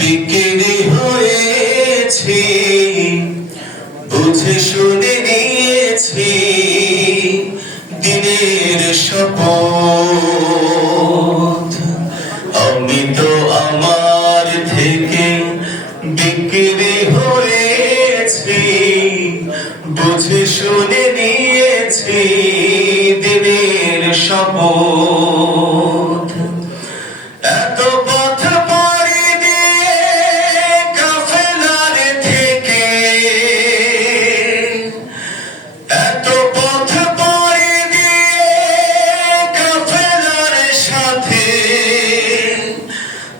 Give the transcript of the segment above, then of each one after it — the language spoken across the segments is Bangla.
বিক্রি হয়েছি, বুঝে শুনে নিয়েছি দিনের শপথ। আমি তো আমার থেকে বিক্রি হয়েছি, বুঝে শুনে নিয়েছি দিনের শপথ। এত পথ পাড়ি দিয়ে কাফেলার থেকে, এত পথ পাড়ি দিয়ে কাফেলার সাথে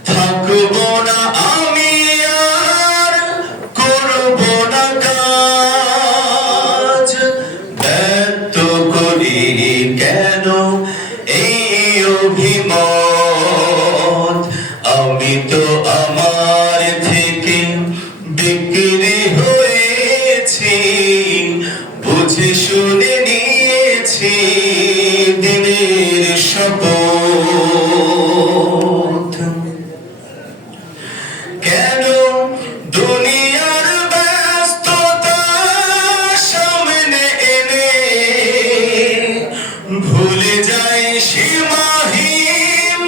থাকবো না আমি, আর করব না কাজ। ব্যর্থ করি কেন এই অভিমত, আমি তো আমার থেকে বিক্রি হয়েছি, বুঝে শুনে নিয়েছি দিনের শপথ। কেন দুনিয়ার ব্যস্ততা সামনে এনে ভুলে যাই সীমাহীন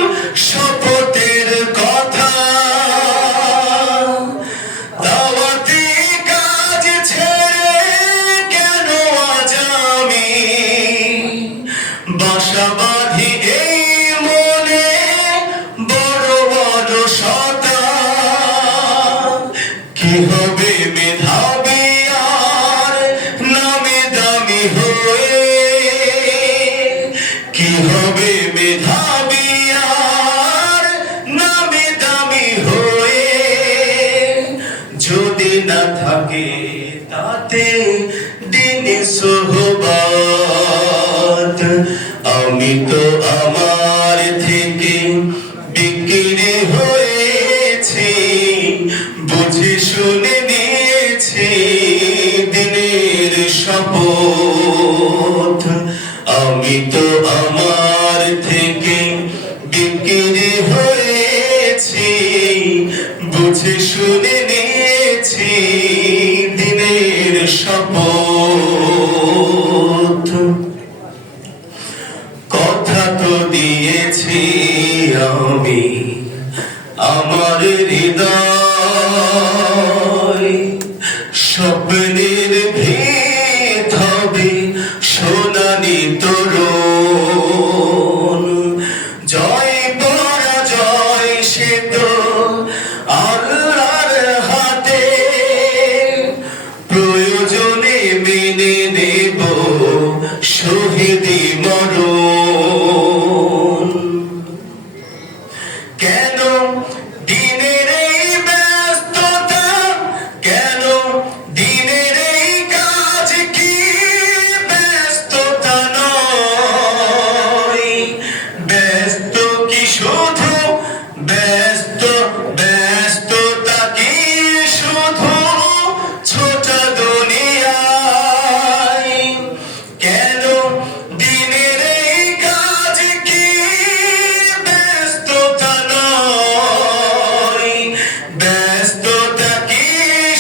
শপথের কথা। দাওয়াতি কাজ ছেড়ে কেন আজ আমি বাসা বাঁধি এই মনে বড় বড় সতা। কি হবে মেধাবী আর নামে দামি হয়ে, কি হবে মেধাবী আর নামে দামি হয়ে, যদি না থাকে তাতে দিনে সোহবত। আমি তো আমার থেকে বিক্রি হয়েছি, বুঝে শুনে নিয়েছি দিনের শপথ। আমি তো আমার থেকে বিক্রি হয়েছি, বুঝে শুনে নিয়েছি দিনের শপথ। কথা তো দিয়েছি আমি আমার হৃদয়, স্বপ্নের ভিত হবে সোনালি তরুণ। জয় পরাজয় সে তো আল্লাহর হাতে, প্রয়োজনে মেনে নেব শহীদি মরণ। কেন দিনের এই ব্যস্ততা, কেন দিনের এই কাজ কি ব্যস্ততা নয়? ব্যস্ত কি শুধু ব্যস্ত, ব্যস্ততা কি শুধু ছোটা দুনিয়ায়? কেন দিনের এই কাজ কি ব্যস্ততা নয়? ব্যস্ততা কি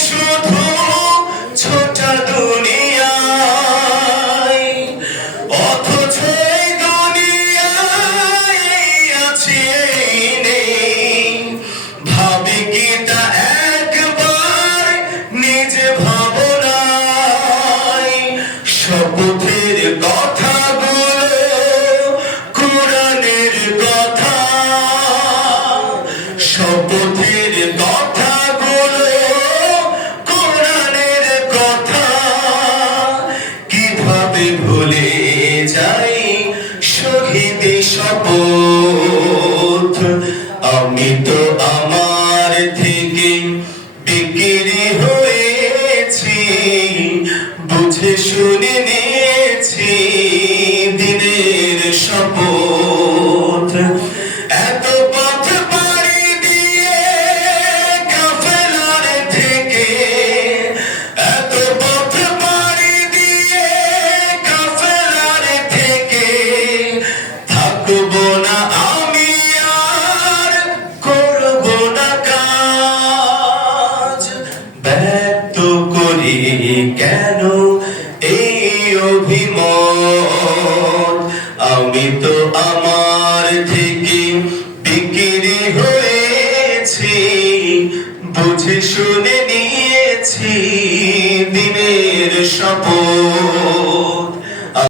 শুধু ছোটা দুনিয়ায়? অথচ এই দুনিয়ায় আছি এই নেই, ভাবি কি তা একবার নিজে ভাবনায়? শপথের কথাগুলো কোরআনের কথা, শপথের কথাগুলো কোরআনের কথা। কিভাবে ভুলে যাই শহীদি শপথ। আমি তো আমার থেকে বিক্রি হয়েছি, বুঝে শুনে নিয়েছি দিনের শপথ। এত পথ পাড়ি দিয়ে কাফেলার থেকে, এত পথ পাড়ি দিয়ে কাফেলার থেকে থাকবো না আমি, আর করব না কাজ। কেন এই অভিমত আমি তো আমার থেকে বিক্রি হয়েছি বুঝে শুনে নিয়েছি দিনের শপথ